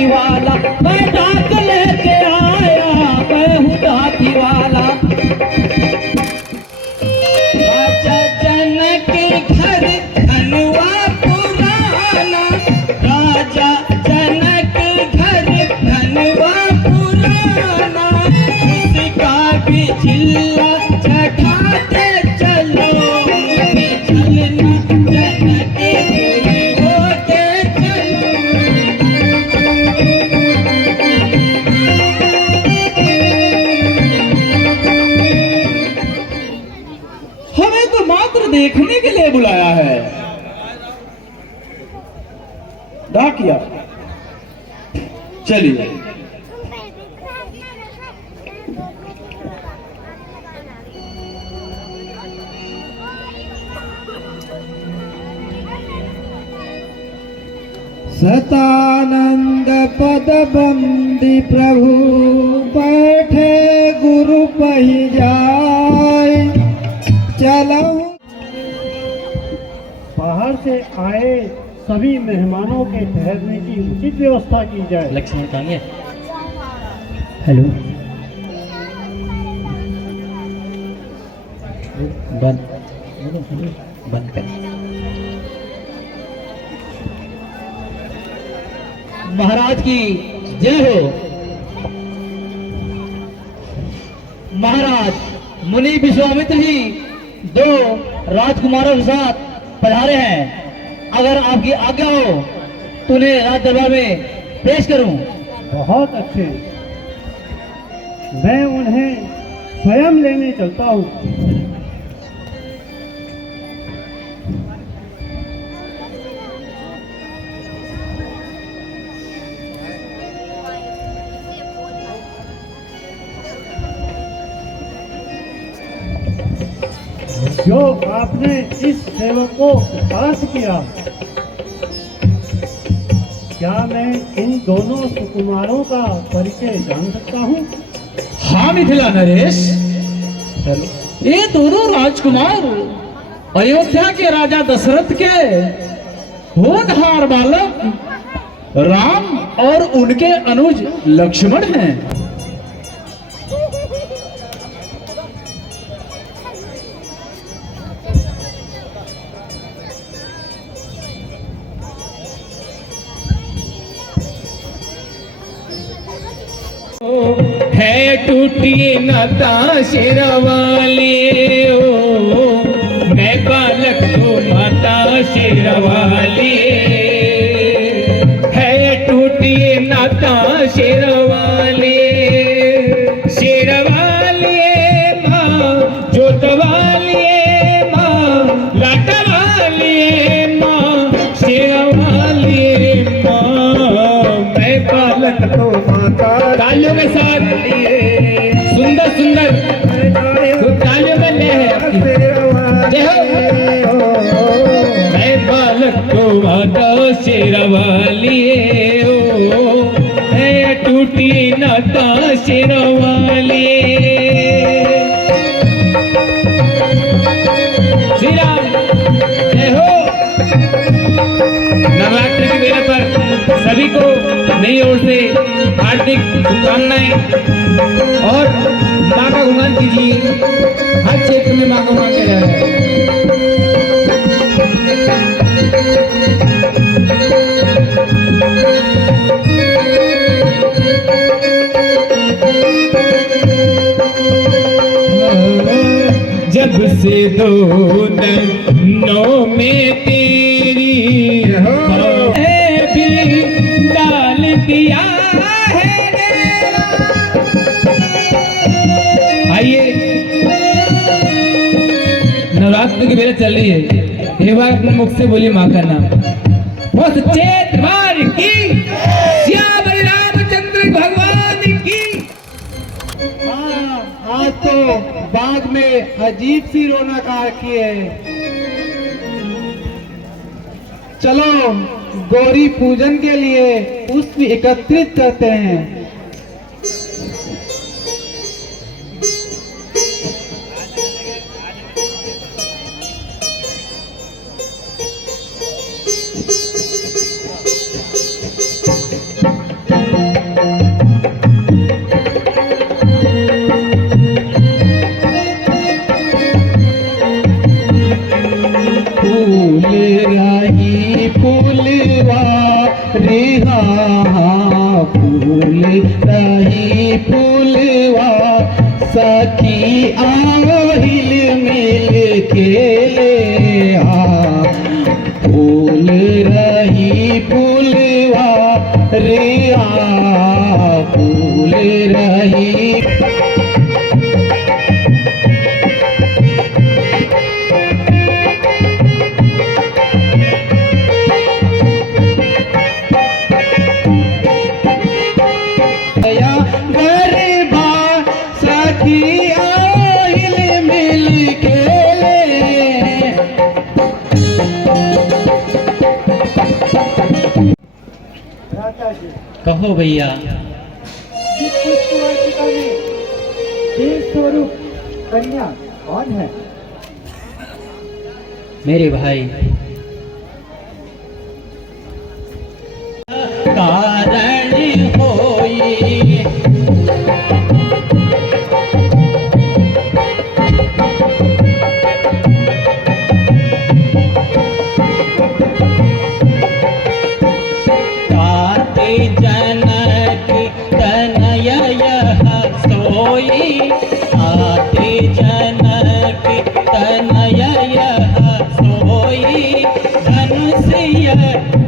डाकी वाला, मैं डाक लेके आया, मैं हूँ डाकी वाला। राजा जनक घर धनवा पुराना, राजा जनक घर धनवा पुराना, उसका भी चिल्ला चढ़ाते चलो, चलना जनक होके चलो। हमें तो मात्र देखने के लिए बुलाया है। डाकिया चलिए। सतानंद पद बंदी प्रभु, बैठे गुरु पही जाय, चलो। बाहर से आए सभी मेहमानों के ठहरने की उचित व्यवस्था की जाए। लक्ष्मण कहाँ है? हेलो, बंद कर। महाराज की जय हो। महाराज मुनि विश्वामित्र जी 2 राजकुमारों के साथ पधारे हैं। अगर आपकी आज्ञा हो तो उन्हें राज दरबार में पेश करूं। बहुत अच्छे, मैं उन्हें स्वयं लेने चलता हूँ। जो आपने इस सेवक को खास किया, क्या मैं इन दोनों सुकुमारों का परिचय जान सकता हूँ? हाँ मिथिला नरेश, ये दोनों राजकुमार अयोध्या के राजा दशरथ के होनहार बालक राम और उनके अनुज लक्ष्मण हैं। है टूटी नता शेरवाली, मैं बालक तो माता शेरवाली। है टूटी नता शेरवाली, शेरवाली माँ जोतवाली माँ लाटवाली माँ शेरवाली माँ, मैं बालक तो माता। तालियों के साथ सुंदर सुंदर तालियों में ले मैं बालक को माता शेरवाली है टूटी नाता शेरवाली। श्री राम जय हो। नवरात्रि के मेले पर सभी को नई ओर से हार्दिक शुभकामनाएं और माँ का गुणगान कीजिए। हर क्षेत्र में माँ का गुणगान किया जा रहा है। जब से दोनों में तेरी भी डाल दिया है। आइए, नवरात्र की बेला चल रही है, एक बार अपने मुख से बोलिए माँ का नाम। वो सच्चे दरबार की, श्याम रामचंद्र भगवान की। आज तो बाग में अजीब सी रौनक आ रखी है। चलो गौरी पूजन के लिए पुष्प एकत्रित करते हैं। फूल रही फूलवा सखी आओ हिल मिल खेले फूल रही फूलवा रे फूल रही। कहो भैया। स्वरूप कन्या कौन है? मेरे भाई कारण होई जनक तनय सोई आते जनक तनय सोई धनुष्य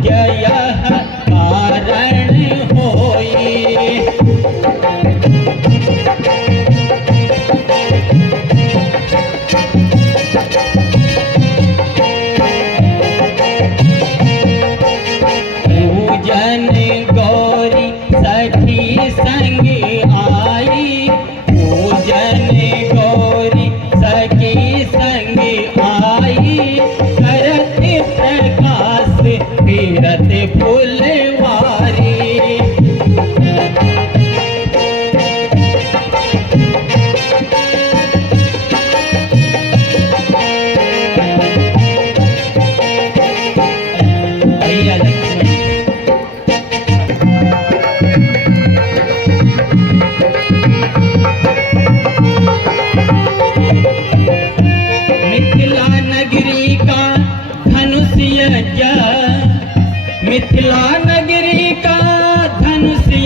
जय कारण होई। पूजन गौरी सखी संग आई पूजन गौरी सखी संग आई करत प्रकाश फिरत फुलवारी। भैया लक्ष्मण मिथिला नगरी का धनुष्य मिथिला नगरी का धनुष्य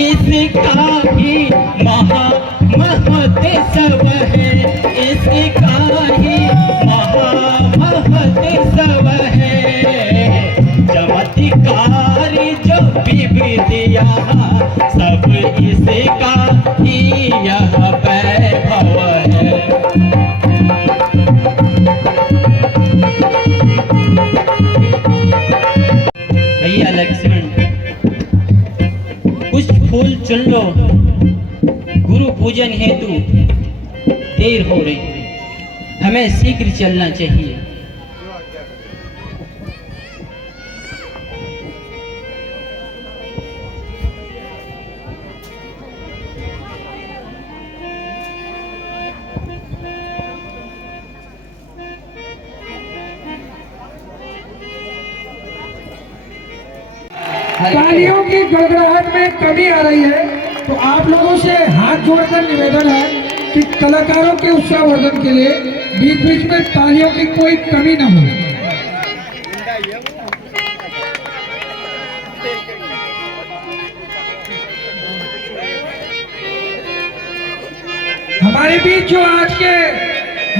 इसका ही महोत्सव है इसका ही महोत्सव है। चमत्कार जो विविधिया सब इसका ही यह वैभव है। भैया लक्ष्मण कुछ फूल चुन लो गुरु पूजन हेतु देर हो रही हमें शीघ्र चलना चाहिए। तालियों की गड़गड़ाहट में कमी आ रही है, तो आप लोगों से हाथ जोड़कर निवेदन है कि कलाकारों के उत्साहवर्धन के लिए बीच बीच में तालियों की कोई कमी न हो। हमारे बीच जो आज के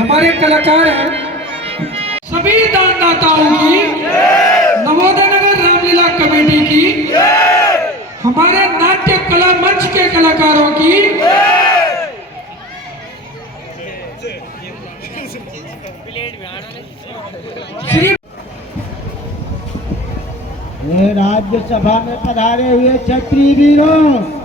हमारे कलाकार हैं, सभी दानदाताओं की, नवोदय नगर रामलीला कमेटी की, हमारे नाट्य कला मंच के कलाकारों की, श्री राज्यसभा में पधारे हुए क्षत्रिय वीरों,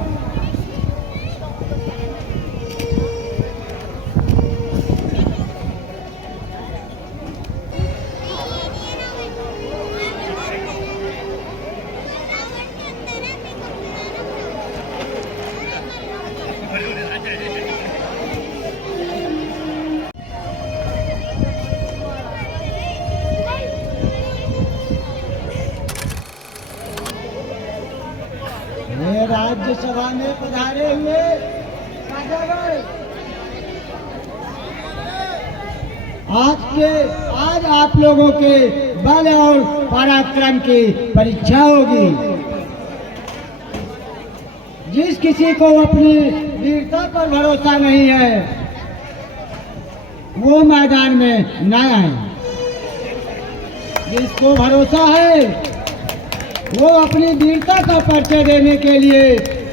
राज्यसभा में पधारे हुए आज आप लोगों के बल और पराक्रम की परीक्षा होगी। जिस किसी को अपनी वीरता पर भरोसा नहीं है वो मैदान में न आए। जिसको भरोसा है वो अपनी वीरता का परिचय देने के लिए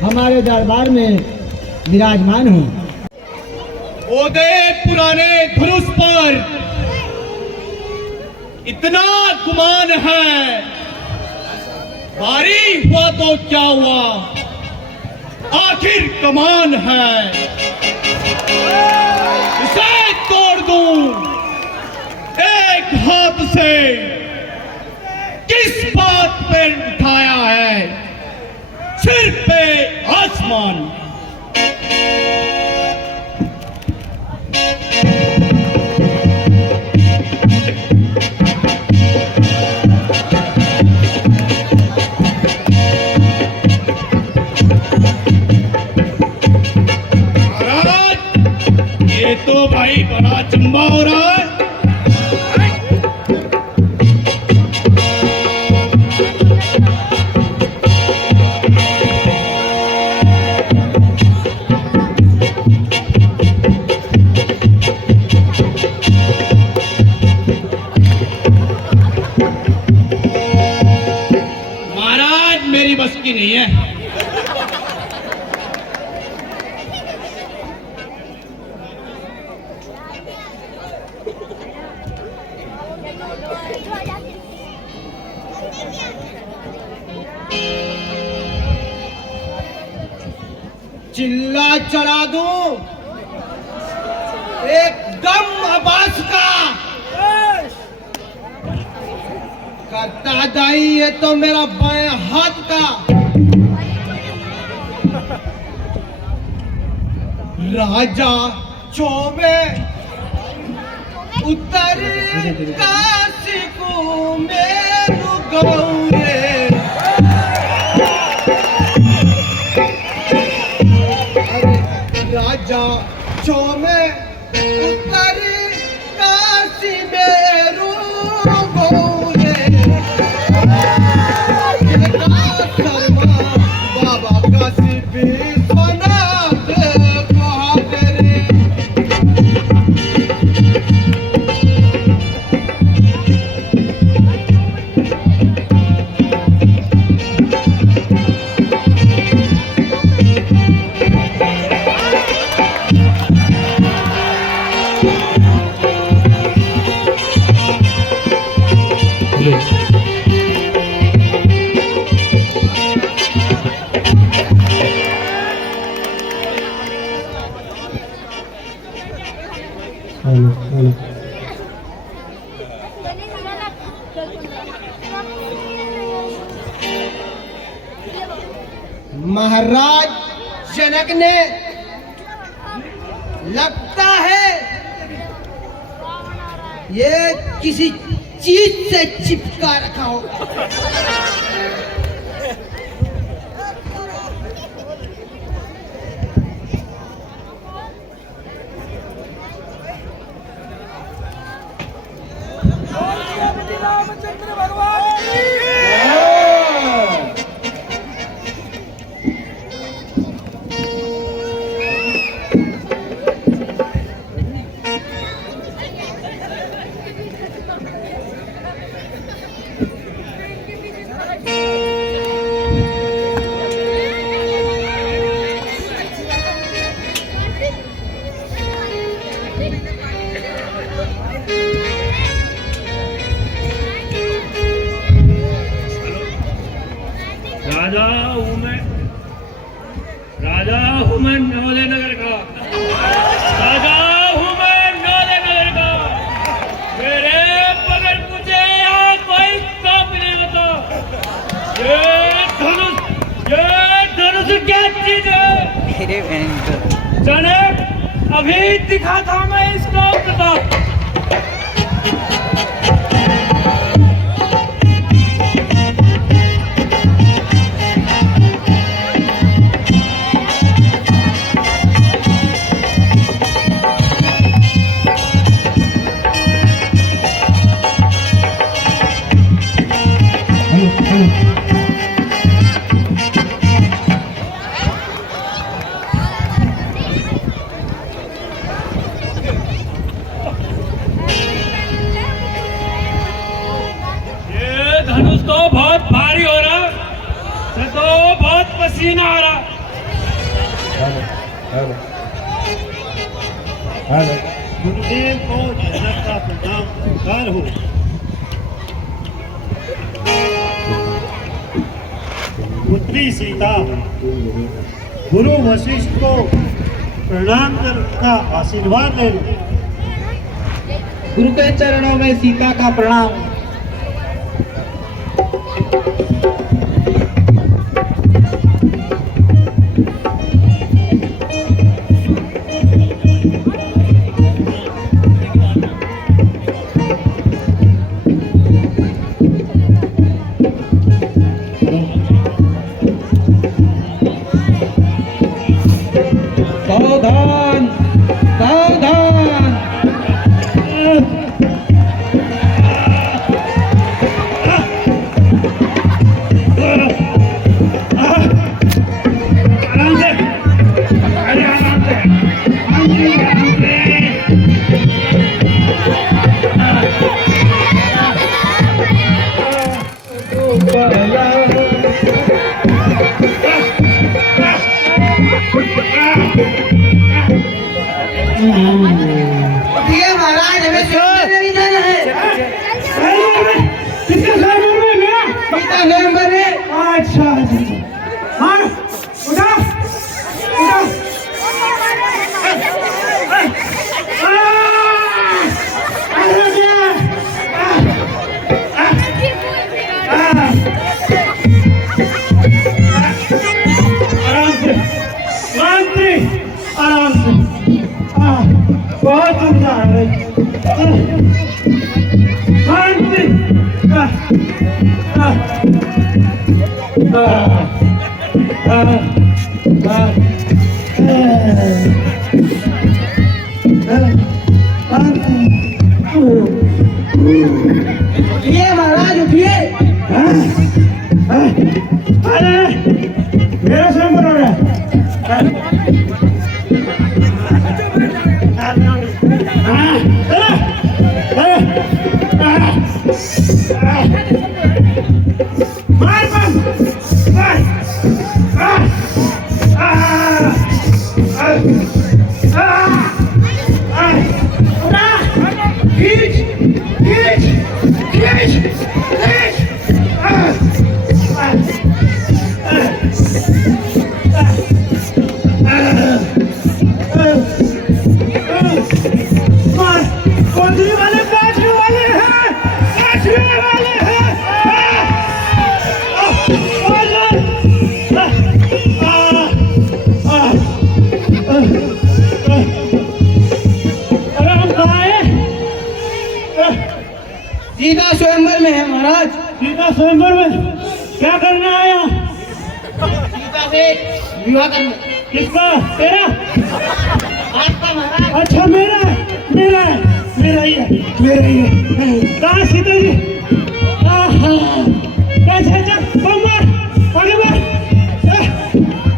हमारे दरबार में विराजमान हो। ओदे पुराने धनुष पर इतना गुमान है, भारी हुआ तो क्या हुआ, आखिर कमान है। इसे तोड़ दूं एक हाथ से, किस बात पे उठाया है सिर पे आसमान। तो भाई बड़ा चंबा हो रहा है। महाराज मेरी बस की नहीं है। चिल्ला चढ़ा दूं एकदम अब्बास का, करता दाई ये तो मेरा बाएं हाथ का। राजा चौबे उतर काशी को मेरू गौरे। राजा चौमे उतर काशी मेरू गौरे। शर्मा बाबा काशी विश्वनाथ बहादुर। महाराज जनक ने लगता है ये किसी चीज से चिपका रखा हो। रामचंद्र भगवान राजा हूँ मैं नवले नगर का, राजा हूँ मैं नवले नगर का। मेरे बगैर मुझे यहाँ कोई काम नहीं होता। ये धनुष क्या चीज है? जाने अभी दिखाता मैं इसको प्रताप। पसीना आ रहा। गुरुदेव को जनक का प्रणाम स्वीकार हो। पुत्री सीता गुरु वशिष्ठ को प्रणाम कर उनका आशीर्वाद ले लो। गुरु के चरणों में सीता का प्रणाम। सावधान सावधान। आराम से, अरे आराम से, आराम से। महाराज हमें नहीं जाना है। किसका स्वयंवर में मेरा? सीता नवंबर में। अच्छा अच्छा। हाँ उठा उठा। अरे क्या? आराम से मंत्री, आराम से। बहुत ऊर्जा आ रही। मंत्री उठिए महाराज उठिए। अरे मेरा स्वयंवर हो रहा मार मार खींच खींच खींच खींच। कोंदरी वाले बैठने वाले हैं, बैठने वाले हैं। आराम कहाँ है? सीता स्वयंवर में है महाराज। सीता स्वयंवर में क्या करना आया? सीता से विवाह करना। किसका? तेरा? आपका महाराज। अच्छा मेरा है, मेरा है, मेरा ही है, मेरा ही है। कहाँ सीता जी? कैसे चल बम मार, आगे बढ़।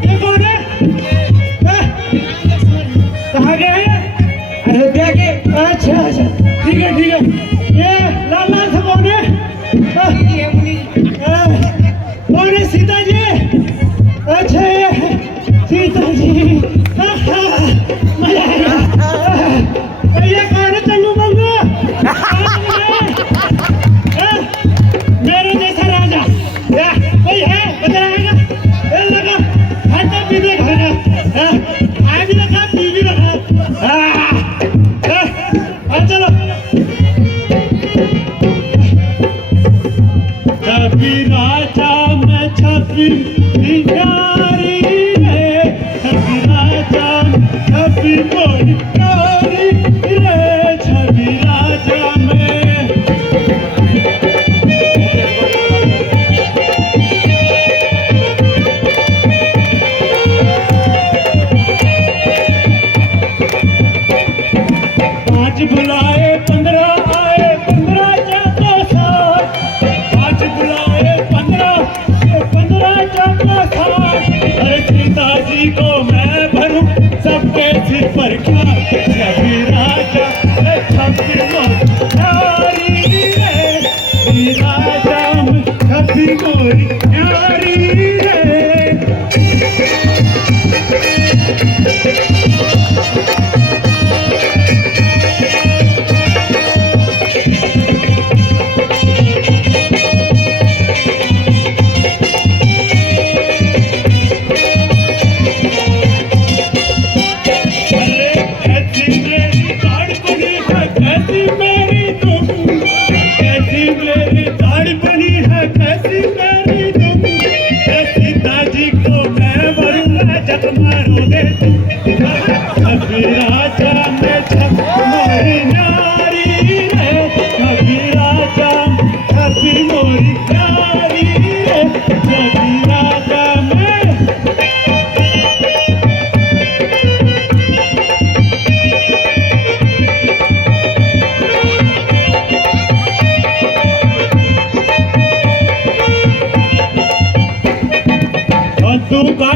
ये कौन है? कहाँ गए हैं? अयोध्या के। अच्छा अच्छा ठीक है ठीक है। ये लाल लाल से कौन है? कौन है? सीता जी। अच्छा ये सीता जी। मजा आएगा। ये कौन है? चंगू बंगू मेरे जैसा राजा कोई है? बता आएगा लगा खाता पीने खाना आ भी रखा पी भी रखा। चलो छपी राजा में छपी प्यारी रे, छपी राजा छपी मोरी प्यारी रे, छपी राजा में। पाँच बुलाए 15 आए, 15 जातो साथ। पाँच बुलाए 15 जातो साथ। अरे सीता जी को मैं भरूं सबके सिर पर क्या? छपी राजा छपी मोरी रे, छपी राजा छपी मोरी प्यारी रे।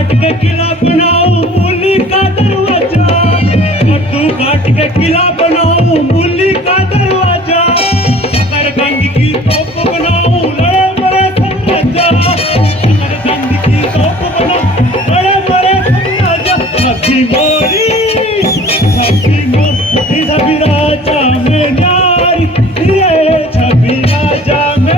काट के किला बनाऊं मूली का दरवाजा, कद्दू काट के किला बनाऊं मूली का दरवाजा, शकरकंद की तोप बनाऊं बड़े बड़े साम्राज्य, शकरकंद की तोप बनाऊं बड़े बड़े साम्राज्य, सभी मोरी सभी राजा में नारी, ये सभी राजा में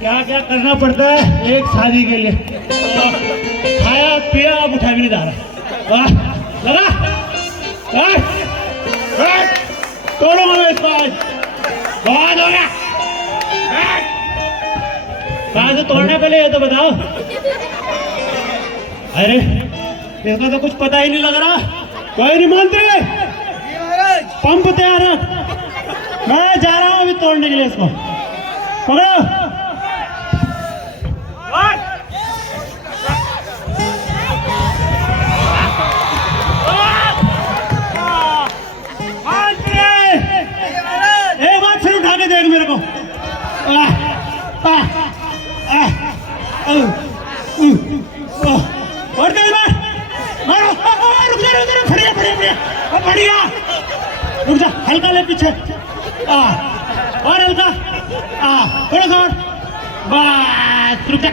क्या क्या करना पड़ता है एक शादी के लिए। खाया पिया अब उठा भी नहीं जा रहा। लगा तोड़ूंगा मैं इसको आज, बहुत हो गया। कहाँ से तोड़ना पहले ये तो बताओ। अरे इसका तो कुछ पता ही नहीं लग रहा। कोई नहीं मानते, पंप तैयार रख, मैं जा रहा हूँ अभी तोड़ने के लिए इसको। पकड़ो। एक बार फिर उठा के देख मेरे को। और तेज बार रुक जा बढ़िया बढ़िया बढ़िया बढ़िया। रुक जा, हल्का ले पीछे, और हल्का, थोड़ा सा और, बस रुक जा।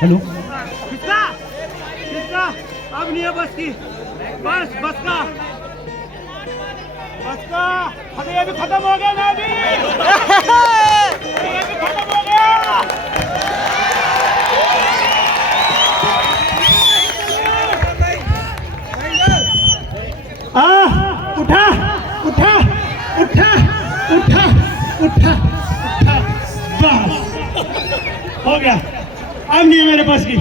हेलो, किसका किसका अब नहीं है बस की, बस बस का अभी ये भी खत्म हो गया ना, अभी ये भी खत्म हो गया। उठा उठा उठा उठा उठा बस हो गया। अब नहीं है मेरे पास की,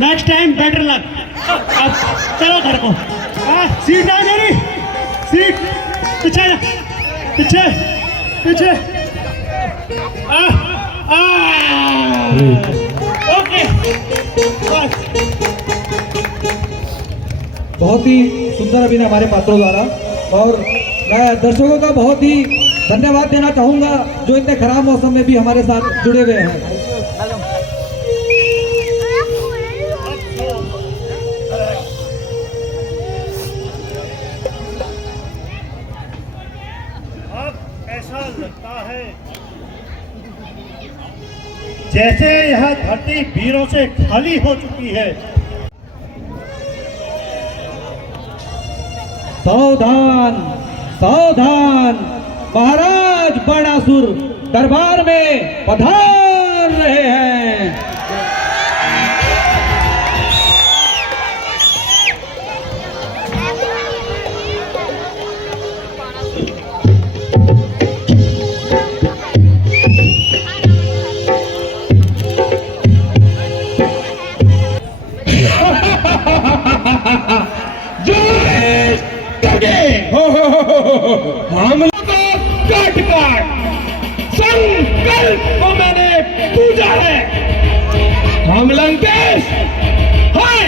नेक्स्ट टाइम बेटर लक। अब चलो घर को। सीट आ मेरी, सीट पीछे पीछे पीछे। ओके बस। बहुत ही सुंदर अभिनय हमारे पात्रों द्वारा, और मैं दर्शकों का बहुत ही धन्यवाद देना चाहूँगा जो इतने खराब मौसम में भी हमारे साथ जुड़े हुए हैं। ऐसा लगता है जैसे यह धरती वीरों से खाली हो चुकी है। सावधान सावधान, महाराज बाणासुर दरबार में पधार रहे हैं। हम लोग को काट काट संकल्प को मैंने पूजा है। हम लंकेश हैं।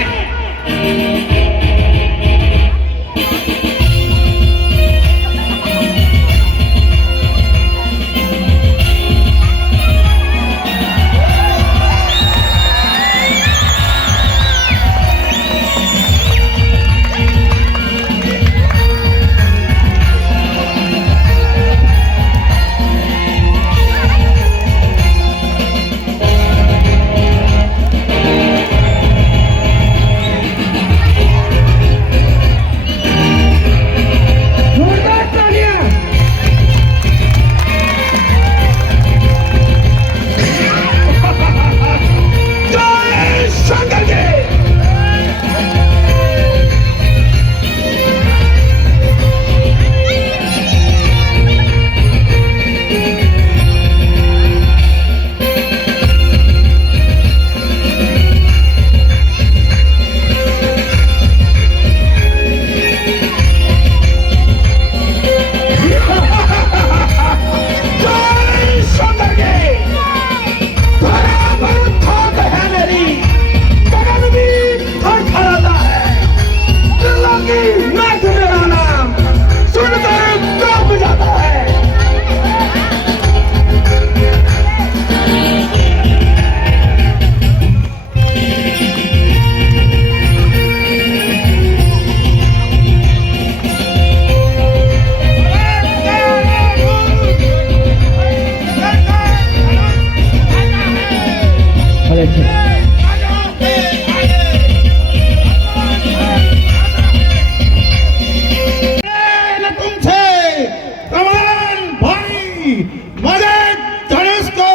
मगर धनुष को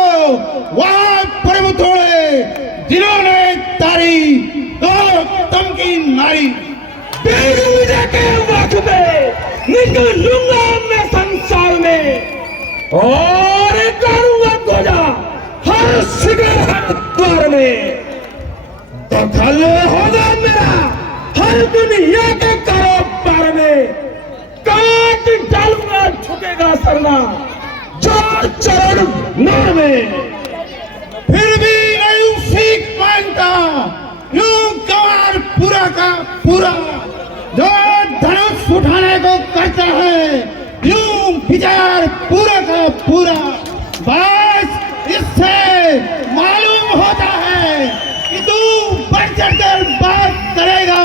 वह प्रभु तोड़े जिन्होंने तारी गौतम की नारी। विजय के वक्त पे निकलूंगा मैं संसार में और करूंगा तुझा हर शिखर हर द्वार में। दखल होगा मेरा हर दुनिया के कारोबार में। काट डालूंगा झुकेगा सरना चार चरण नर में। फिर भी नहीं सीख मानता यूं गंवार पूरा का पूरा जो धनुष उठाने को करता है यूं विचार पूरा का पूरा। बस इससे मालूम होता है कि तू बढ़ चढ़कर बात करेगा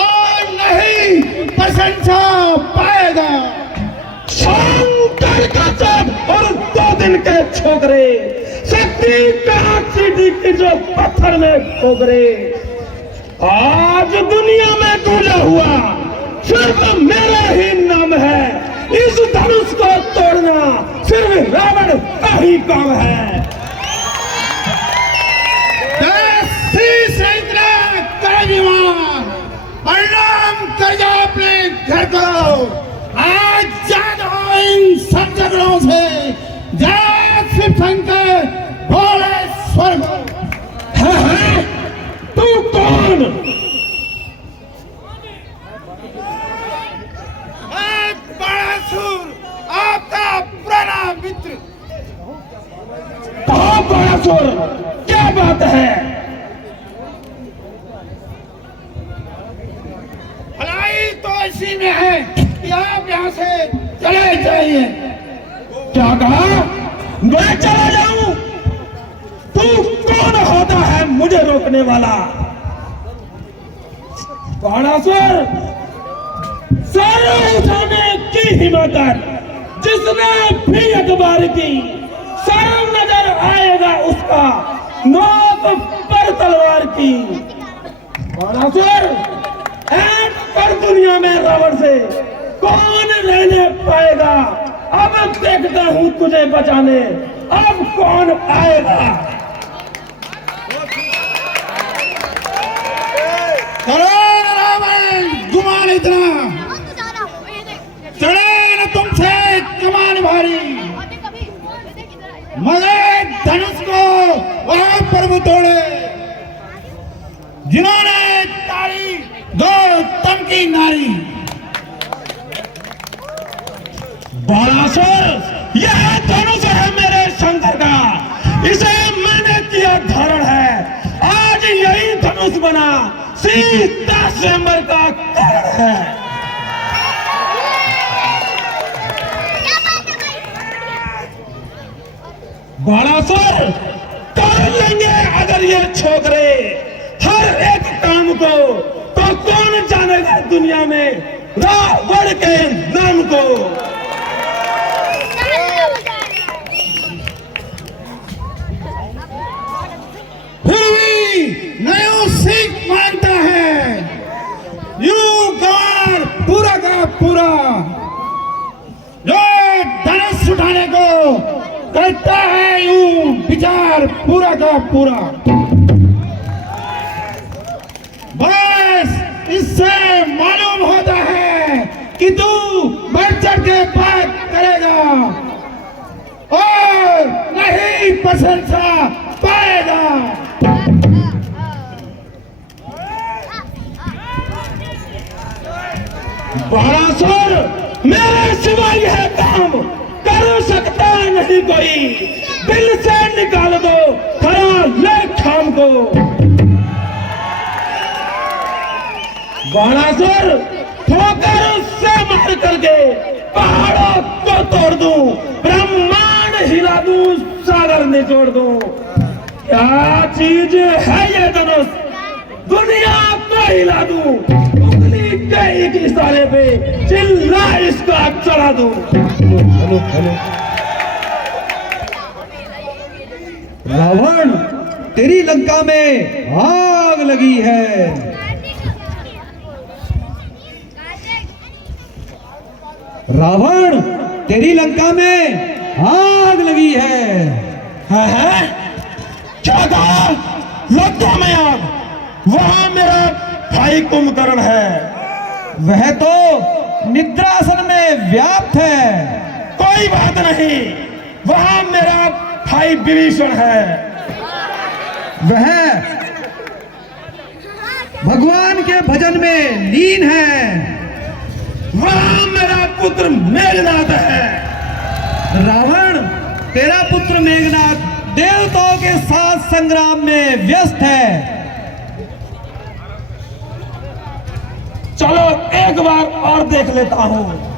और नहीं प्रशंसा पाएगा। शंकर का चोट और 2 दिन के छोकरे शक्ति कहाँ सीढ़ी की जो पत्थर में ठोकरे। आज दुनिया में गुजरा हुआ सिर्फ मेरा ही नाम है। इस धनुष को तोड़ना सिर्फ रावण का ही काम है। परिणाम कर जाओ अपने घर को। आज जान हो इन सब झगड़ों से। जय शिव शंकर भोले स्वर्ग। तू कौन? मैं बाणासुर आपका पुराना मित्र। कहाँ बाणासुर? क्या बात है? भलाई तो इसी में है कि आप यहाँ से चले जाइए। क्या कहा? मैं चला जाऊं? तू कौन होता है मुझे रोकने वाला? बाणासुर, सर उठाने की हिम्मत जिसने भी अखबार की सर नजर आएगा उसका नोक पर तलवार की। बाणासुर, ऐट पर दुनिया में रावण से कौन रहने पाएगा? अब देखता हूँ तुझे बचाने अब कौन आएगा। रावण गुमान इतना चढ़े न तुमसे कमान भारी। मगर धनुष को वह प्रभु तोड़े जिन्होंने तारी गौतम की नारी। बाणासुर, यह धनुष है मेरे शंकर का। इसे मैंने किया धारण है। आज यही धनुष बना सीता स्वयंवर का कारण है। बाणासुर, कर लेंगे अगर ये छोकरे हर एक काम को तो कौन जानेगा दुनिया में रावण के नाम को। फिर भी नयो सीख मानता है यूं गंवार पूरा का पूरा जो धनुष उठाने को करता है यूं विचार पूरा का पूरा। बस इससे मालूम होता है कि तू बढ़ चढ़ के बात करेगा और नहीं प्रशंसा पाएगा। बाणासुर, मेरे सिवा यह काम कर सकता नहीं कोई। दिल से निकाल दो खरा ले खाम को। बाणासुर, ठोकर से मार करके पहाड़ों को तोड़ दूं, ब्रह्मांड हिला दूं, सागर निचोड़ दूं। क्या चीज है ये धनुष? दुनिया को हिला दूं, उंगली के एक इशारे पे चिल्ला इसका चढ़ा दूं। रावण, तेरी लंका में आग लगी है। रावण, तेरी लंका में आग लगी है। है? क्या कहा? लद्दा में आग? वहां मेरा भाई कुंभकर्ण है। वह तो निद्रासन में व्याप्त है। कोई बात नहीं, वहां मेरा भाई विभीषण है। वह भगवान के भजन में लीन है। वहां मेरा पुत्र मेघनाथ है। रावण, तेरा पुत्र मेघनाथ देवताओं के साथ संग्राम में व्यस्त है। चलो एक बार और देख लेता हूं।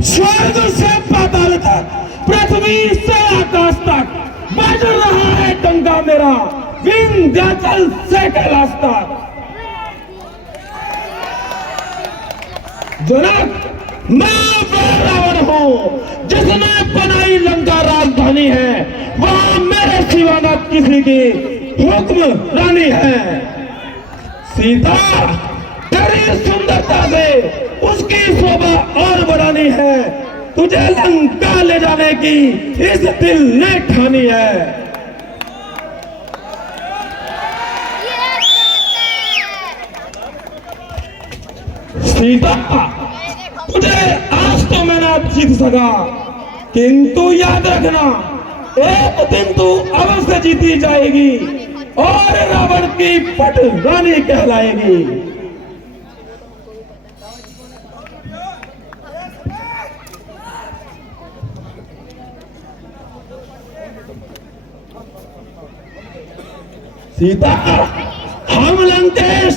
स्वर्ग से पाताल तक, पृथ्वी से आकाश तक बज रहा है डंका मेरा, विंध्याचल से कैलाश तक। जनक, मैं वो रावण हूं जिसने बनाई लंका राजधानी है। वहां मेरे सिवा न किसी की हुक्म रानी है। सीता, तेरी सुंदरता से उसकी शोभा और बढ़ानी है। तुझे लंका ले जाने की इस दिल ने ठानी है। सीता, तुझे आज तो मैं ना जीत सका, किंतु याद रखना एक दिन तू अवश्य जीती जाएगी और रावण की पट रानी कहलाएगी। सीता, हम लंकेश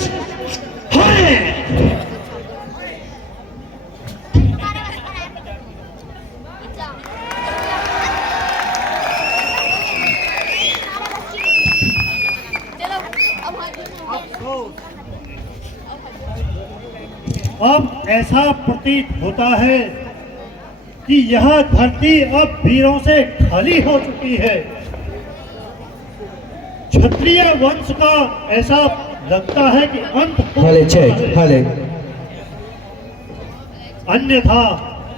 हैं। अब ऐसा प्रतीत होता है कि यह धरती अब वीरों से खाली हो चुकी है। क्षत्रिय वंश का ऐसा लगता है कि अंत हो चुका है। अन्यथा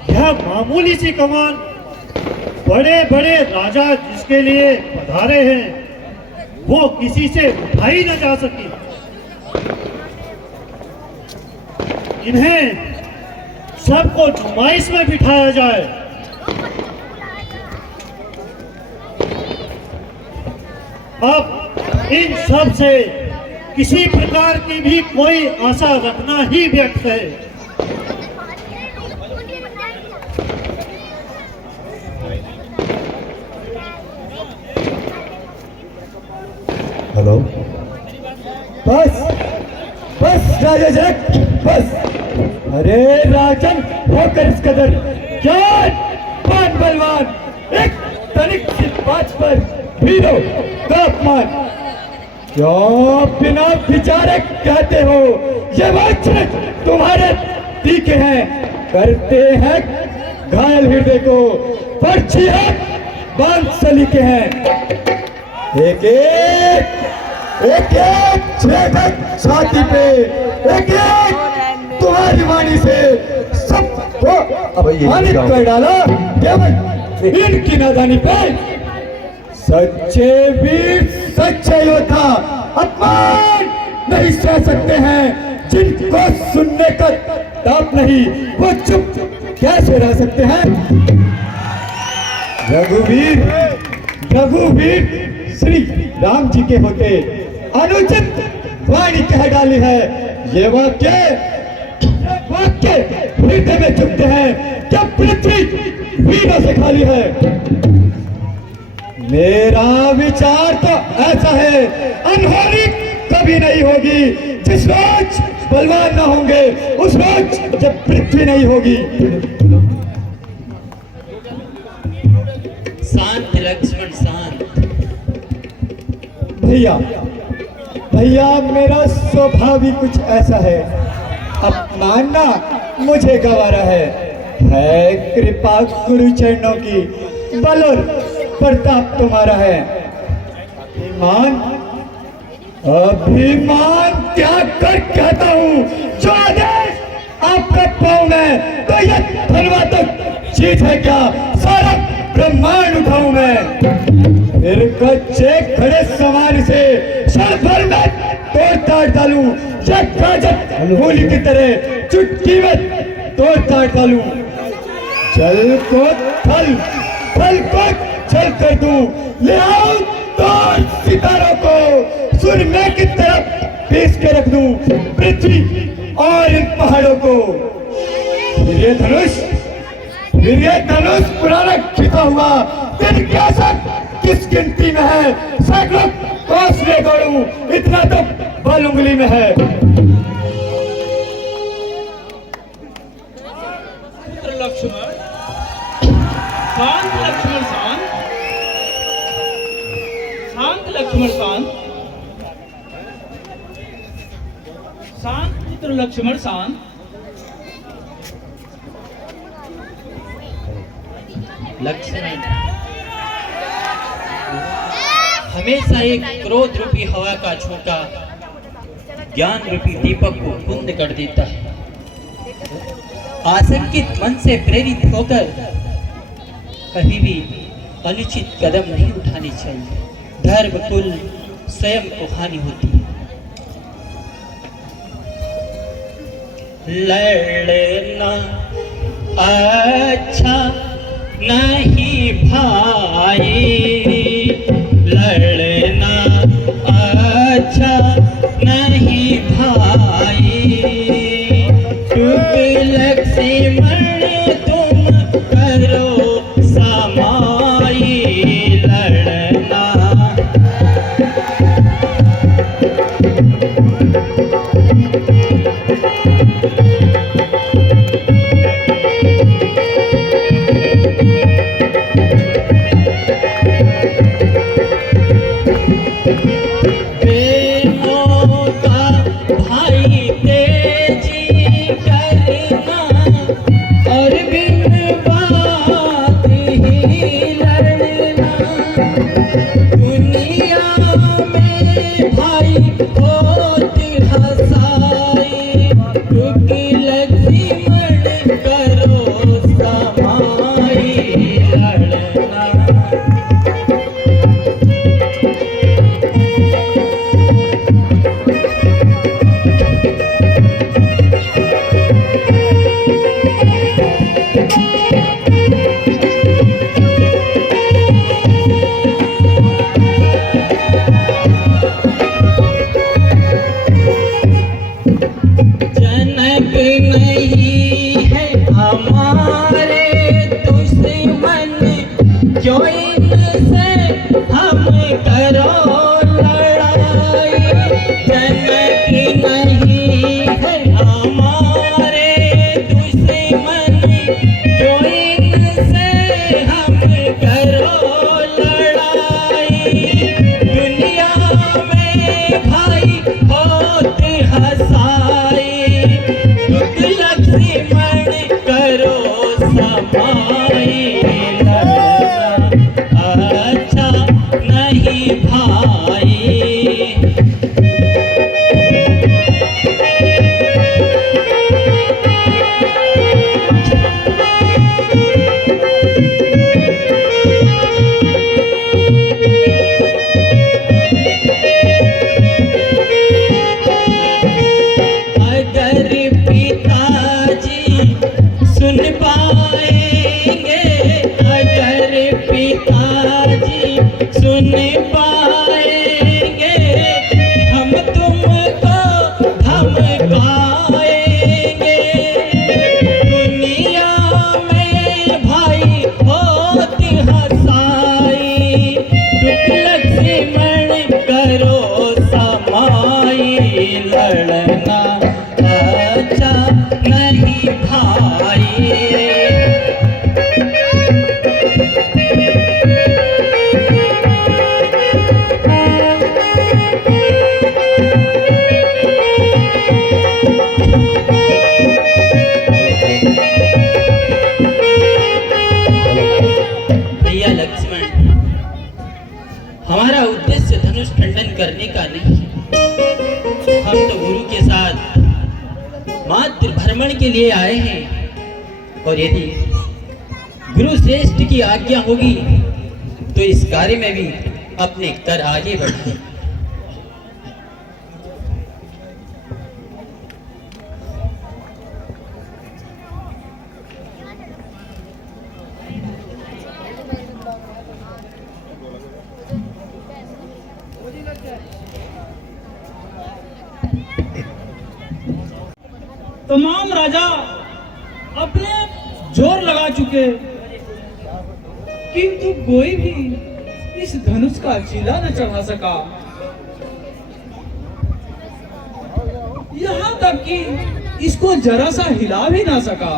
यह मामूली सी कमान बड़े बड़े राजा जिसके लिए पधारे हैं वो किसी से उठाई न जा सकी। इन्हें सबको नुमाइश में बिठाया जाए। अब इन सब से किसी प्रकार की भी कोई आशा रखना ही व्यर्थ है। हेलो, बस बस राजा जनक, बस। अरे राजन, होकर इस कदर क्या पान बलवान, एक तनिक सी बात पर भीरो का अपमान, क्या बिना विचारे कहते हो? ये वचन तुम्हारे तीखे हैं, करते हैं घायल हृदय को, पर्ची है बांध सलीके हैं। एक एक छेदक छाती पे, एक एक तुम्हारी वाणी से सबको अपमानित कर डाला केवल इनकी नादानी पे। सच्चे वीर, सच्चे योद्धा अपमान नहीं सह सकते हैं। जिनको सुनने का ताप नहीं वो चुप कैसे रह सकते हैं? रघुवीर, रघुवीर श्री राम जी के होते अनुचित वाणी कह डाली है। ये वाक्य हृदय में चुभते हैं जब पृथ्वी वीरों से खाली है। मेरा विचार तो ऐसा है, अनहोनी कभी नहीं होगी। जिस रोज बलवान न होंगे उस रोज जब पृथ्वी नहीं होगी। शांत लक्ष्मण, शांत। भैया भैया मेरा स्वभाव भी कुछ ऐसा है, अपमानना मुझे गवारा है कृपा गुरु चरणों की, बल और प्रताप तुम्हारा है। अभिमान अभिमान त्याग कर कहता हूँ, जो आदेश आपका पाऊं मैं, तो ये धनवा तक चीज है क्या, सारा ब्रह्मांड उठाऊं मैं। फिर कच्चे खड़े सवारी से क्षण भर में तोड़ ताड़ डालूं, जब गाजर होली की तरह चुटकी में तोड़ ताड़ डालूं। जल को थल, थल को जल कर दूं, ले आओ तोड़ सितारों को सुरमे की तरफ पीस के रख दूं, पृथ्वी और इन पहाड़ों को। फिर ये धनुष पुराना खिंचा हुआ दिन कैसा किस गिनती में है, सैकड़ों कोस ले दौड़ूं, इतना तो बल उंगली में है। लक्ष्मण शांत, लक्ष्मण शांत, शांत लक्ष्मण शांत, शांत पुत्र लक्ष्मण शांत। लक्ष्मण हमेशा एक क्रोध रूपी हवा का झोंका ज्ञान रूपी दीपक को कुंद कर देता है। आशंकित मन से प्रेरित होकर कभी भी अनुचित कदम नहीं उठानी चाहिए, धर्म कुल स्वयं को हानि होती है। लड़ना अच्छा नहीं भाई, लड़ना अच्छा नहीं भाई, तुगलक से मर तुम करो समाई, लड़ना पिताजी मात्र भ्रमण के लिए आए हैं, और यदि गुरु श्रेष्ठ की आज्ञा होगी तो इस कार्य में भी अपने कर आगे बढ़े। तमाम राजा अपने जोर लगा चुके, किंतु कोई भी इस धनुष का चिला न चढ़ा सका। यहाँ तक कि इसको जरा सा हिला भी ना सका।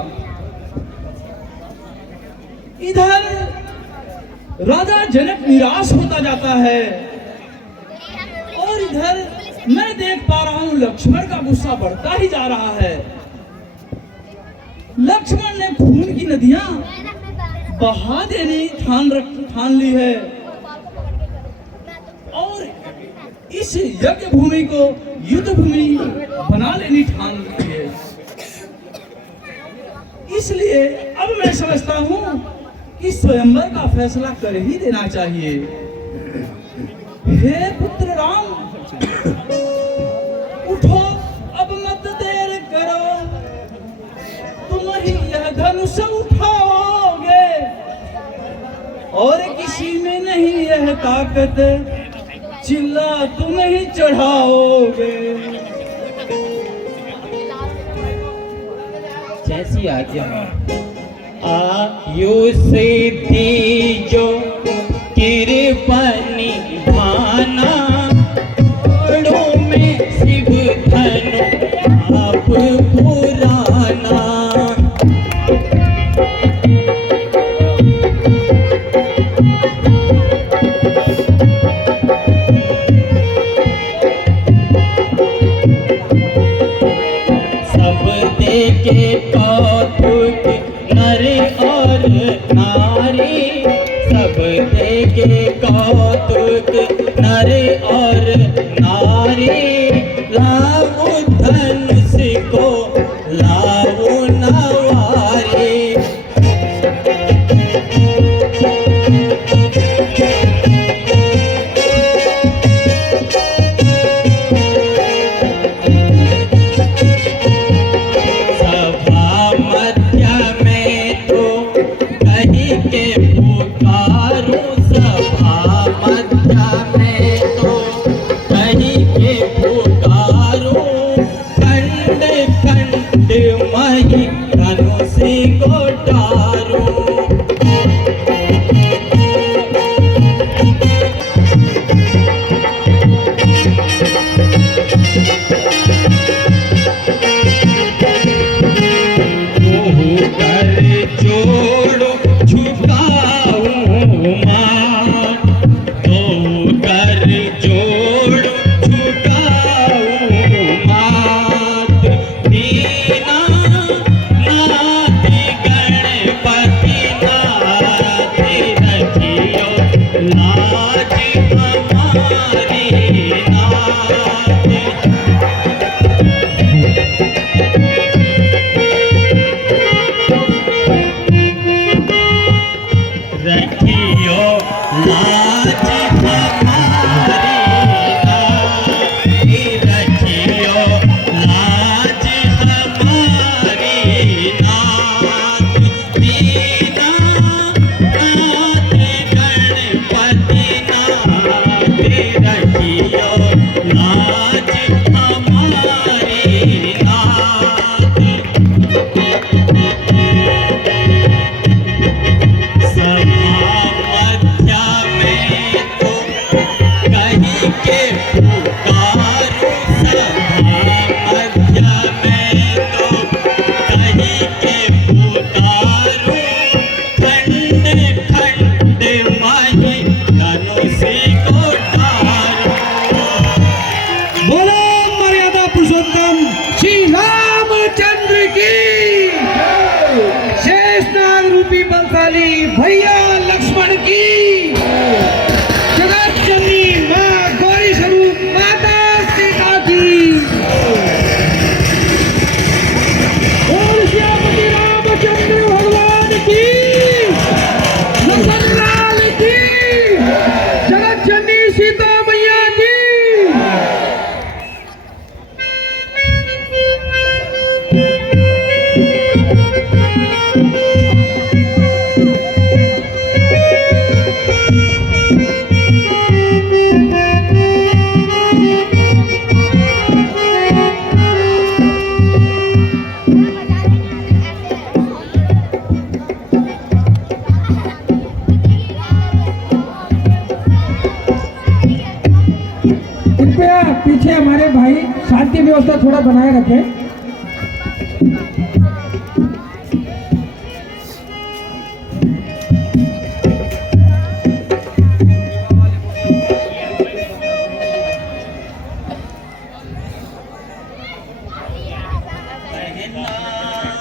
इधर राजा जनक निराश होता जाता है, और इधर मैं देख पा रहा हूं लक्ष्मण का गुस्सा बढ़ता ही जा रहा है। लक्ष्मण ने खून की नदियां बहा देने ठान ली है, और इस यज्ञ भूमि को युद्ध भूमि बना लेनी ठान ली है। इसलिए अब मैं समझता हूं कि स्वयंवर का फैसला कर ही देना चाहिए। हे पुत्र राम, उठो, अब मत देर करो, तुम ही यह धनुष उठाओगे, और किसी में नहीं यह ताकत, चिल्ला तुम ही चढ़ाओगे। जैसी आज्ञा। आयु सिद्धि जो कृपनि भाना, में शिव धनु आप पुराना। सब देखे कौतुक नर और नारी, सब देखे कौतुक नर और नारी, लाओ धनुष को लाओ नवारी। सभा मध्य में तो कहीं के पुकारो, सभा मध्य में तो कहीं के पुकारो, खंड खंड मही धनुष को डारो। कर जोड़ो झुकाऊं मान, तो कर जोड़ो झुकाऊं मात, दीना नाथ गणपति नाथ, रखियो लाज हमारी नाथ। रखियो लाज हमारी नाथ, रखियो लाज हमारी नाथ, दीना नाथ गणपति नाथ, रखियो लाज हमारी नाथ। सभा मध्य में तो कहीं के पुकारो, सभा मध्य में तो कहीं के पुकारो, खंड खंड मही धनुष को डारो। बोलो मर्यादा पुरुषोत्तम श्री रामचंद्र की, शेषनाग रूपी बलशाली भैया लक्ष्मण की, जगत जननी माँ गौरी स्वरूप माता सीता की। बनाए रखे।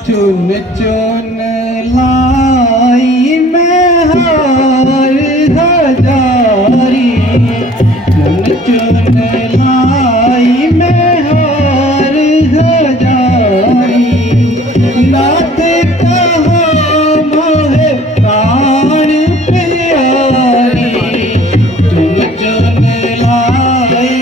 चुन चुन लाई मैं हार हजारी, चुन चुन लाई मैं हार हजारी, नाथ कहाँ मोहे प्राण प्यारी, चुन चुन लाई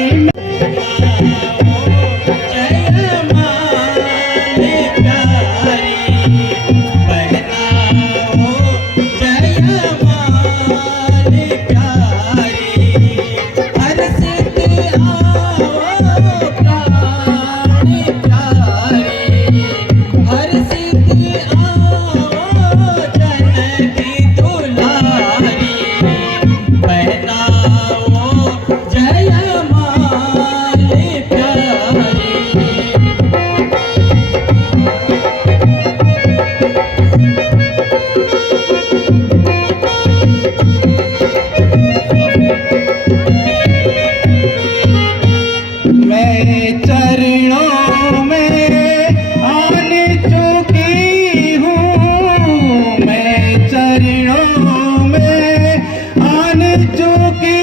चरणों में आन चुकी हूँ, मैं चरणों में आन चुकी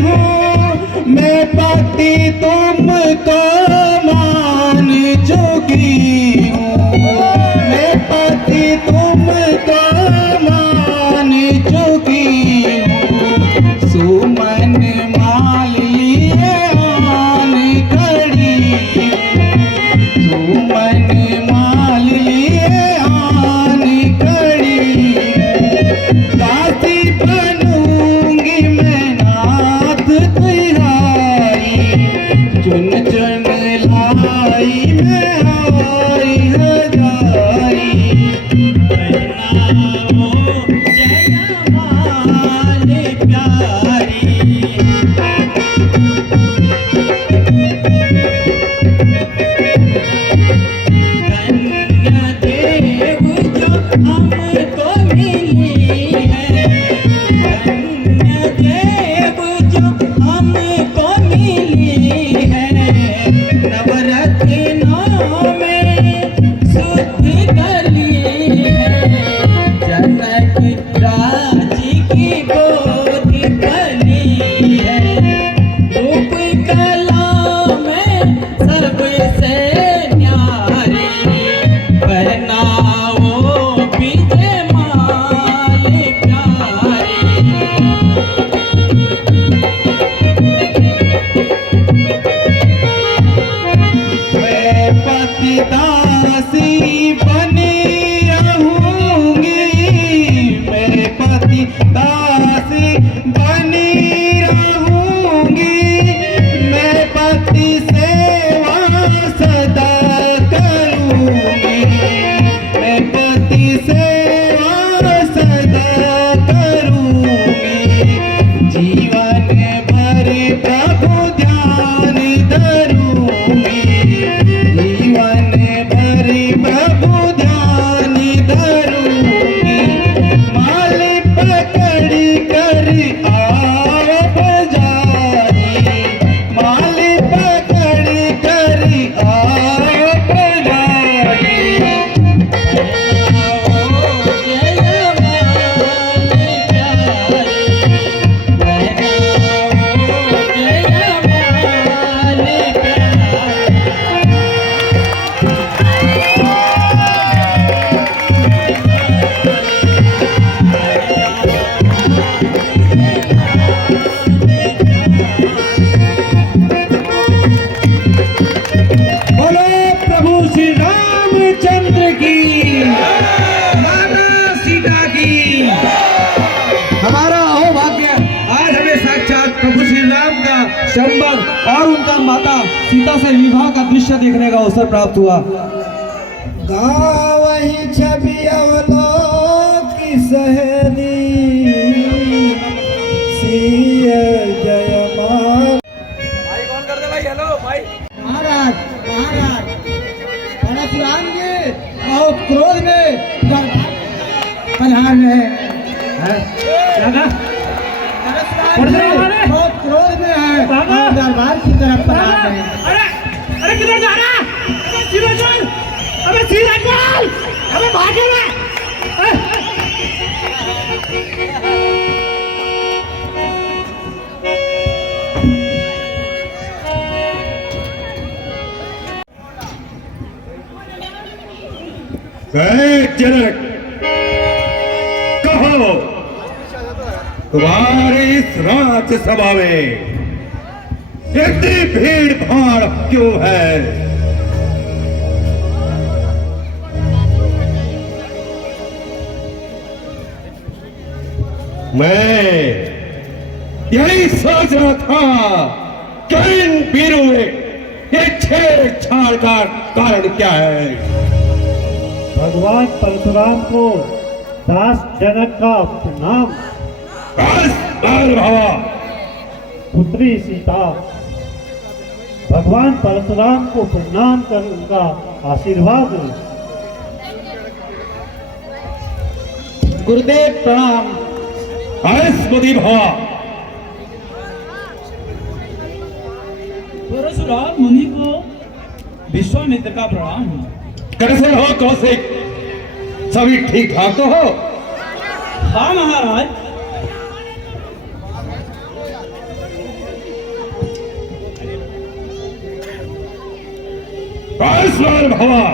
हूँ, मैं पाती तुमको मान चुकी हूँ, मैं पाती तुमको मान चुकी हूँ, सुमन माल लिए आन खड़ी, सुमन माल लिए आन खड़ी, दासी बनूंगी मैं नाथ तुहारी, चुन चुन लाई मैं हारी हजारी, दासी बनी रहूंगी, मैं पति दासी बनी रहूंगी, मैं पति सेवा सदा करूंगी, मैं पति सेवा सदा करूंगी, जीवन भर प्रभु ध्यान धरूंगी, जीवन प्रभु ध्यान धरूंगी, माल पकड़ कर आओ बजारी, माल पकड़ कर आओ बजारी, बोलो प्रभु श्री रामचंद्र की, माता सीता की। हमारा अहोभाग्य आज हमें साक्षात प्रभु श्री राम का संबंध और उनका माता सीता से विवाह का दृश्य देखने का अवसर प्राप्त हुआ। गावही छवि अवलोक की सहेली, सिय जयमान। भाई कौन कर दे भाई? हेलो भाई। महाराज महाराज परशुराम जी बहुत क्रोध में पधार रहे हैं। परशुराम जी बहुत क्रोध में है, दरबार की तरफ पधार रहे हैं। अरे किधर जा रहा है? अबे सीधा चल, अबे सीधा चल, अबे भागे ना। जनक, कहो तुम्हारी इस राज्यसभा में इतनी भीड़ भाड़ क्यों है? मैं यही सोच रहा था कि इन वीरों में ये छेड़छाड़ का कारण क्या है? भगवान परशुराम को दास जनक का प्रणाम। पुत्री सीता भगवान परशुराम को प्रणाम कर उनका आशीर्वाद लें। गुरुदेव प्रणाम। स्मृति भवा। परशुराम मुनि को विश्वामित्र का प्रणाम। कैसे हो कौशिक? सभी ठीक ठाक तो हो? हाँ महाराज। आयुष्मान भवा।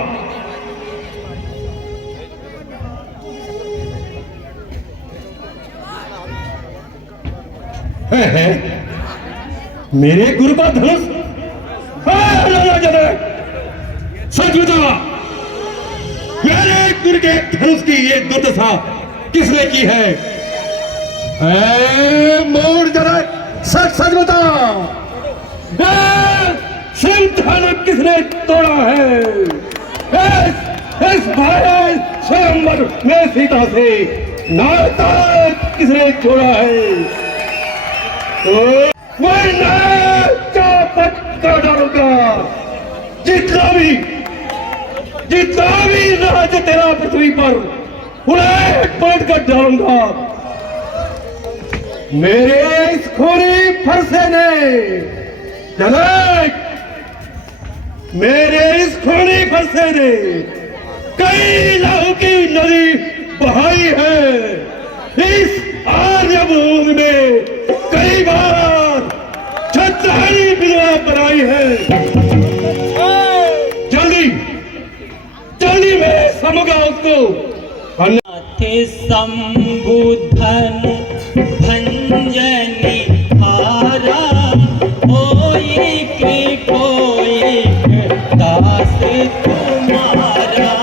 है मेरे गुरु का धनुष सच बता, मेरे गुरु के धनुष की ये दुर्दशा किसने की है? मोर जनक, सच सच बता, धनुष किसने तोड़ा है? इस भाई स्वयंवर में सीता से नाता किसने जोड़ा है? तो मैं चापत कर डालूंगा। जितना भी राज्य तेरा पृथ्वी पर उन्हें पलट कर डालूंगा। मेरे इस खूनी फरसे ने जनक, मेरे इस खूनी फरसे ने कई लहू की नदी बहाई है। इस आर्यभूमि में कई बार छत्राई विधवा बनाई है। जल्दी मैं समझा उसको। संबुधन भंजनी हारा, कोई दास तुम्हारा।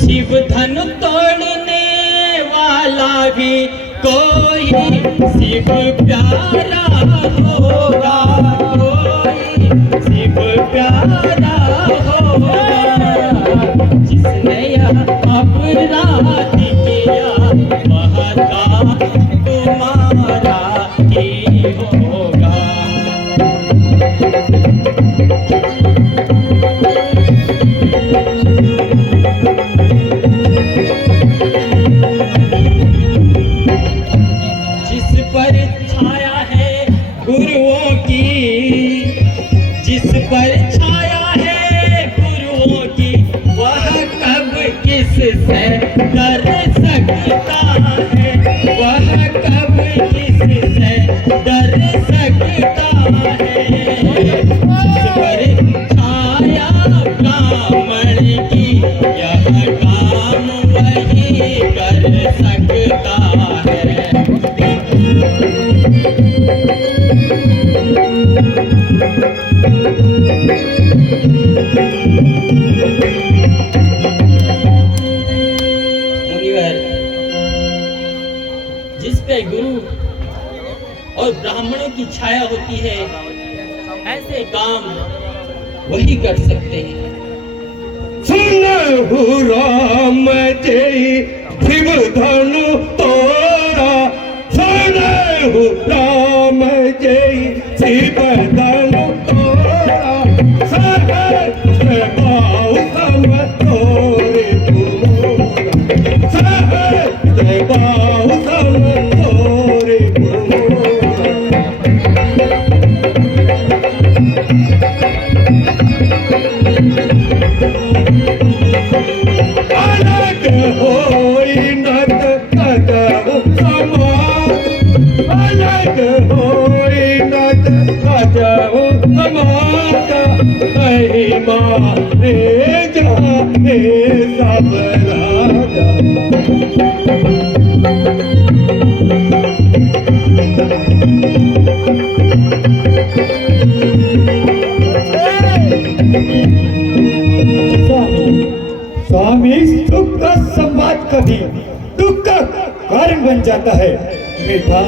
शिव धनु तोड़ने वाला भी कोई शिव प्यारा होगा, कोई शिव प्यारा होगा। जिसने यह अपराध किया वह काम तुम्हारा ही होगा। जिस पर छाया है गुरुओं की, वह कब किससे डर सकता है? वह कब किससे डर सकता है? जिस पर छाया और ब्राह्मणों की छाया होती है, ऐसे काम वही कर सकते हैं। सुनहु राम जय शिव धनु तोरा, सुनहु राम जय शिव धनु तोरा, सहस्र बाहु सम तोरे पुरोरा, सहस्र बाहु सम तोरे पुरोरा। अलग होई नत कदहु समान, अलग होई नत कदहु समान, कही मारे जाने सब राजा। स्वामी, सुख का संवाद कभी दुख का कारण बन जाता है। मीठा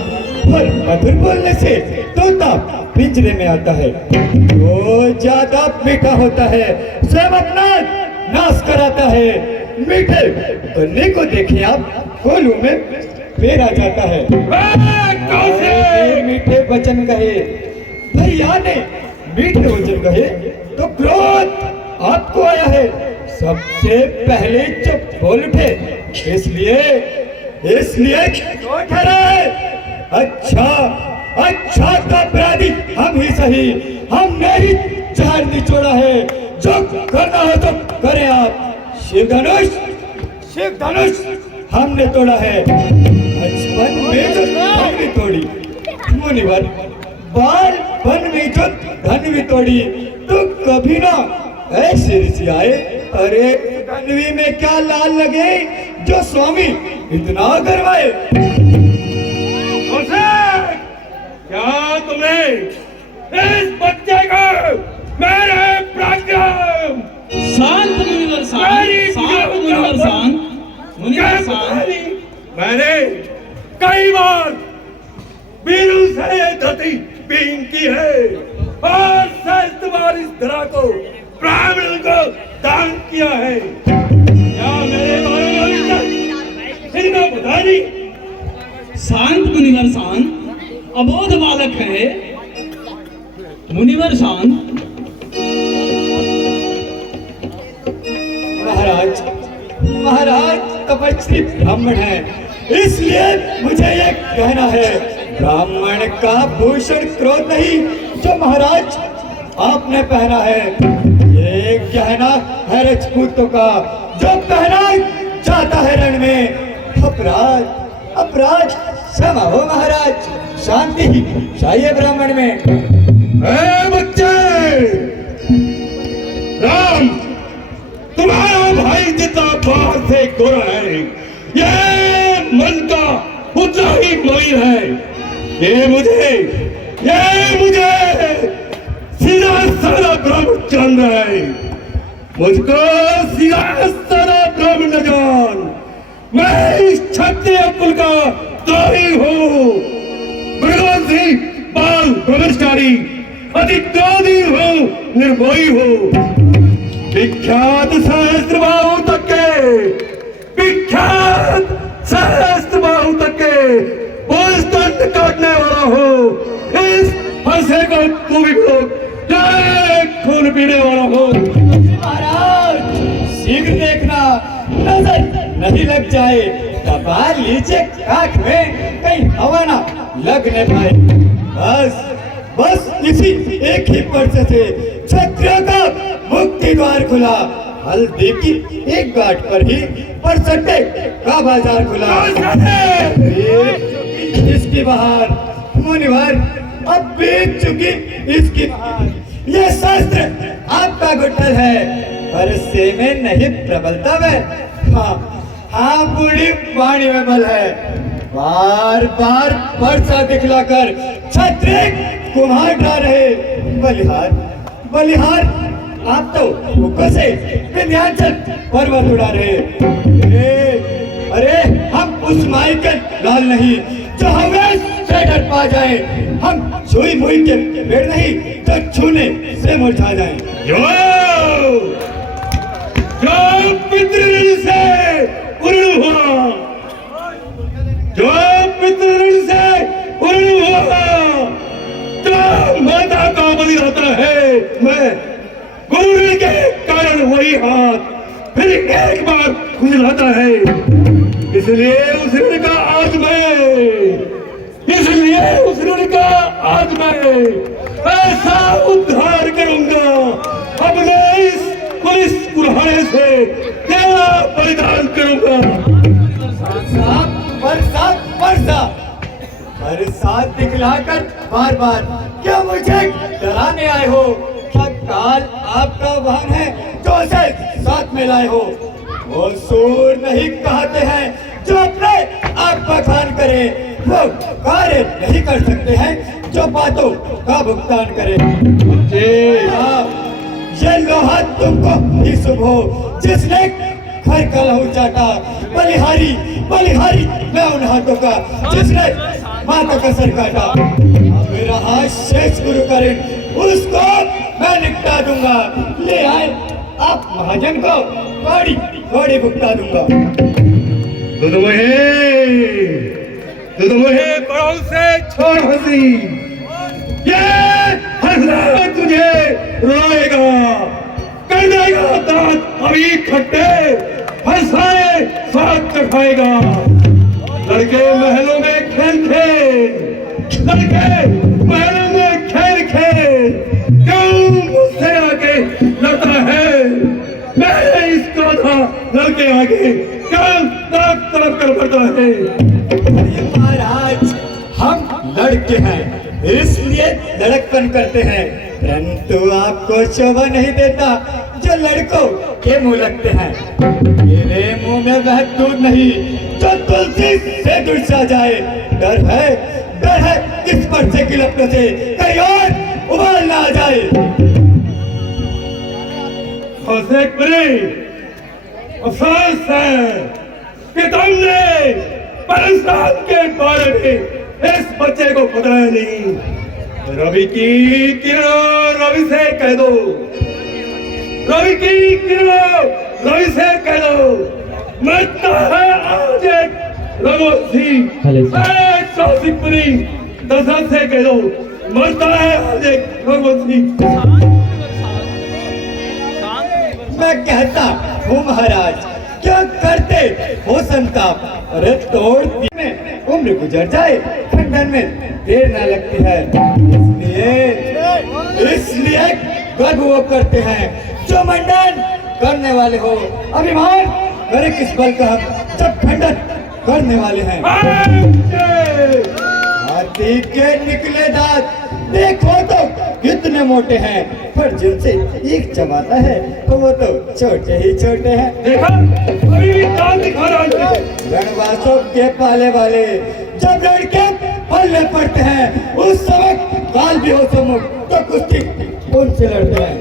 और मधुर बोलने से तोता पिंजरे में आता है। जो ज्यादा मीठा होता है स्वयं अपना नाश कराता है। मीठे गन्ने को देखिए आप, कोलू में पेड़ आ जाता है। मीठे वचन कहे भैया ने, मीठे वचन कहे तो क्रोध आपको आया है। सबसे पहले चुप बोल उठे, इसलिए क्यों ठहरे? अच्छा तो अपराधी हम ही सही, हमने ही चार निचोड़ा है। जो करना हो तो करें आप। शिव धनुष हमने तोड़ा है। बचपन में जो धन भी तोड़ी, मुनिवर बालपन में जो धन भी तोड़ी, तो कभी ना ऐसे ऋषि आए। अरे धनवी में क्या लाल लगे जो स्वामी इतना करवाए। क्या तुम्हें इस बच्चे को मेरे प्राक्रम शांत मुनिवर शांत, शांत मुनिवर शांत, मुनिवर शांत। मैंने कई बार बीरू से धरती बीन की है और सहस्त्र बार इस धरा को ब्राह्मण को दान किया है। क्या मेरे बारे में इनको बता दी? शांत मुनिवर शांत, अबोध बालक है मुनिवर शांत। महाराज तपस्वी ब्राह्मण है, इसलिए मुझे ये कहना है, ब्राह्मण का भूषण क्रोध नहीं जो महाराज आपने पहना है। ये गहना है राजपूतों का, जो पहना जाता है रण में। अपराध क्षमा हो महाराज, शांति ही चाहिए ब्राह्मण में। बच्चे, राम तुम्हारा भाई जितना बाहर से गोरा है, ये मन का उतना ही मोहित है। ये मुझे सीधा साधा ब्राह्मण जान रहा है। मुझको सीधा साधा ब्राह्मण न जान। मैं इस क्षत्रिय कुल का द्रोही हूँ, मृगवंशी, बाल ब्रह्मचारी, अधिक्रोधी हूँ, निर्मोही हूँ। विख्यात सहस्त्रबाहु तक के बोझ दंड काटने वाला हो। इस फंसे को तू भी खून पीने वाला हो। महाराज शीघ्र देखना, नजर नहीं लग जाए, कपाल नीचे काख में कहीं हवा ना लगने पाए। बस इसी एक ही पर्चे से क्षत्रिय का मुक्ति द्वार खुला। हल्दी की एक गांठ पर ही परसटे का बाजार खुला। इसकी बहार मुनिवर अब बीत चुकी इसकी बहार। ये शस्त्र आपका गुठल है, पर इससे में नहीं प्रबलता में। हाँ बूढ़ी वाणी में बल है। बार बार परसा दिखलाकर क्षत्रिय कुम्हार ढा रहे। बलिहार आप तो ऊपर से विंध्याचल पर्वत उड़ा रहे। अरे हम उस माई के लाल नहीं जो हमें से डर पा जाए। हम छुई मुई के पेड़ नहीं तो छूने से मुरझा जाएं। जो पितृ से उर्ण हुआ, जो पितृ से उर्ण हुआ, जो माता का बलि होता है, मैं गुरु ऋण के कारण वही हाथ फिर एक बार खुजलाता है। इसलिए उस ऋण का आज मैं ऐसा उद्धार करूंगा, अपने इस पुलिस कुल्हाड़े से तेरा बलिदान करूंगा। बरसात दिखलाकर बार बार क्या मुझे डराने आए हो? क्या काल आपका वाहन है जो उसे साथ में लाए हो? वो सूर नहीं कहते हैं जो अपने आप बखान करे, वो कार्य नहीं कर सकते हैं जो बातों का भुगतान करे। ये लोहा तुमको ही शुभ हो जिसने घर का लहू चाटा, बलिहारी बलिहारी मैं उन हाथों का जिसने माता का सर काटा। मेरा हाथ शेष गुरु करें उसको मैं निपटा दूंगा। ले आए आप महाजन को बड़ी बड़ी भुगता दूंगा। तुझ मुझे पड़ोस से छोड़ हंसी, ये हंसना तुझे रोएगा, कर देगा दांत अभी खट्टे, हंसाए साथ चखाएगा। लड़के महलों में खेल खेल, लड़के महलों में खेल खेल, क्यों मुझसे आके लड़ता है? मैं इसका था लड़के आगे क्या तड़प कर पड़ता है? महाराज हम लड़के हैं इसलिए लड़कपन करते हैं, परंतु आपको शोभा नहीं देता जो लड़कों के मुंह लगते हैं। मेरे मुंह में वह दूध नहीं जो तुलसी से दुर्सा जाए। डर है इस पर्चे की लपटों से कहीं और उबाल ना आ जाए। अफसोस है कि तुमने परस्तान के बारे में इस बच्चे को बताया नहीं। रवि की किरणों रवि से कह दो, रवि की किरणों रवि से कह दो, मरता है आज एक रघुवंशी, एक कौशिकपुरी। दशरथ से कह दो मरता है आज एक रघुवंशी। मैं कहता हूँ महाराज क्या करते हो संताप? अरे तोड़ में उम्र गुजर जाए, खंडन में देर न लगती है। इसलिए गर्व वो करते हैं जो मंडन करने वाले हो। अभिमान करे किस बल का हम जब खंडन करने वाले हैं। हाथी के निकले दांत देखो तो कितने मोटे हैं, पर जिनसे एक चबाता है तो वो तो छोटे ही छोटे हैं। देखा अभी भी दांत दिखा रहा है। रणवासों के पाले वाले जब लड़के पल्ले पड़ते हैं उस समय काल भी हो सम्मुख तो कुश्ती उनसे लड़ते हैं।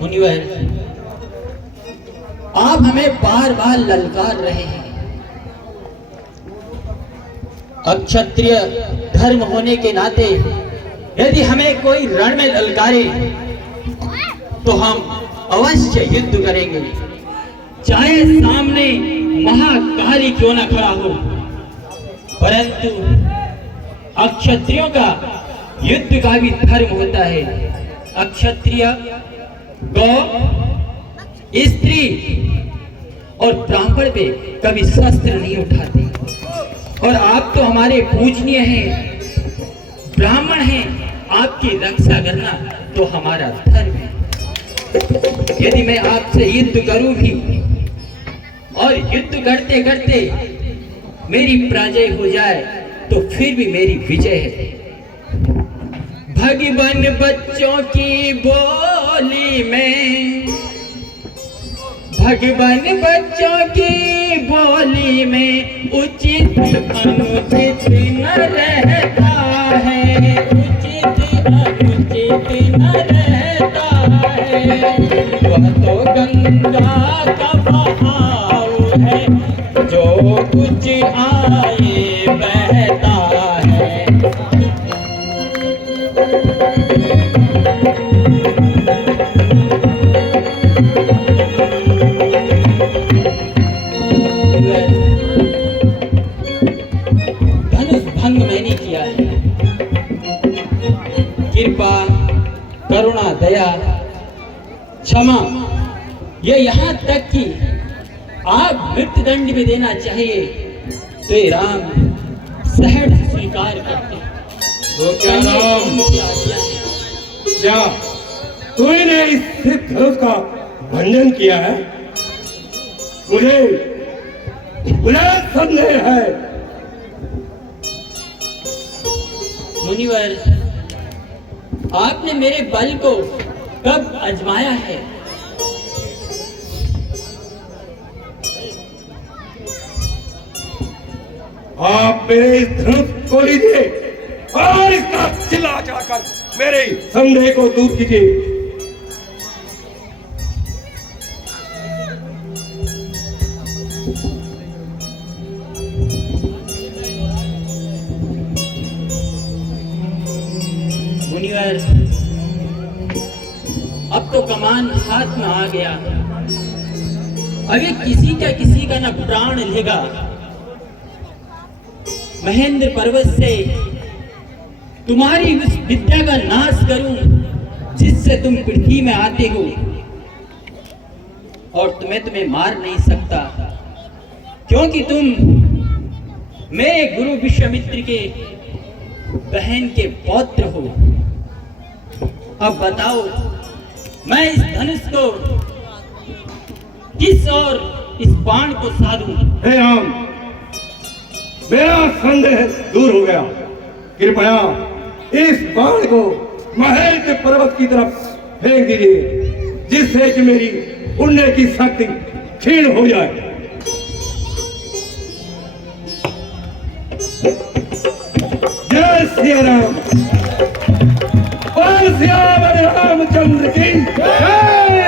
मुनिवर, आप हमें बार बार ललकार रहे हैं। अक्षत्रिय धर्म होने के नाते यदि हमें कोई रण में ललकारे तो हम अवश्य युद्ध करेंगे, चाहे सामने महाकाली क्यों न खड़ा हो। परंतु अक्षत्रियों का युद्ध का भी धर्म होता है। अक्षत्रिय गौ, स्त्री और ब्राह्मण पे कभी शस्त्र नहीं उठाते। और आप तो हमारे पूजनीय हैं, ब्राह्मण हैं, आपकी रक्षा करना तो हमारा धर्म है। यदि मैं आपसे युद्ध करूं भी और युद्ध करते करते मेरी पराजय हो जाए तो फिर भी मेरी विजय है। भगवान बच्चों की बोली में, भगवान बच्चों की बोली में उचित अनुचित न रहता है, उचित अनुचित न रहता है। वह तो गंगा का बहाव है जो कुछ आए करुणा, दया, क्षमा, ये यहाँ तक कि आप मृत्युदंड भी देना चाहिए तो ये राम सहर्ष स्वीकार करते हैं। तो क्या राम, क्या तूने इस सिद्ध धनुष का भंजन किया है? मुझे संदेह है। मुनिवर, आपने मेरे बल को कब आजमाया है? आप मेरे इस धनुष को लीजिए और इसका चिल्ला चढ़ाकर मेरे संदेह को दूर कीजिए। मुनिवर, अब तो कमान हाथ में आ गया। अभी किसी का न प्राण लेगा। महेंद्र पर्वत से तुम्हारी उस विद्या का नाश करूं जिससे तुम पृथ्वी में आते हो, और तुम्हें मार नहीं सकता क्योंकि तुम मेरे गुरु विश्वामित्र के बहन के पौत्र हो। अब बताओ, मैं इस धनुष को किस और इस बाण को साधूं? हे राम, मेरा संदेह दूर हो गया। कृपया इस बाण को महेंद्र पर्वत की तरफ फेंक दीजिए जिससे कि मेरी उड़ने की शक्ति क्षीण हो जाए। जय श्री राम। और श्याम रामचंद्र की जय।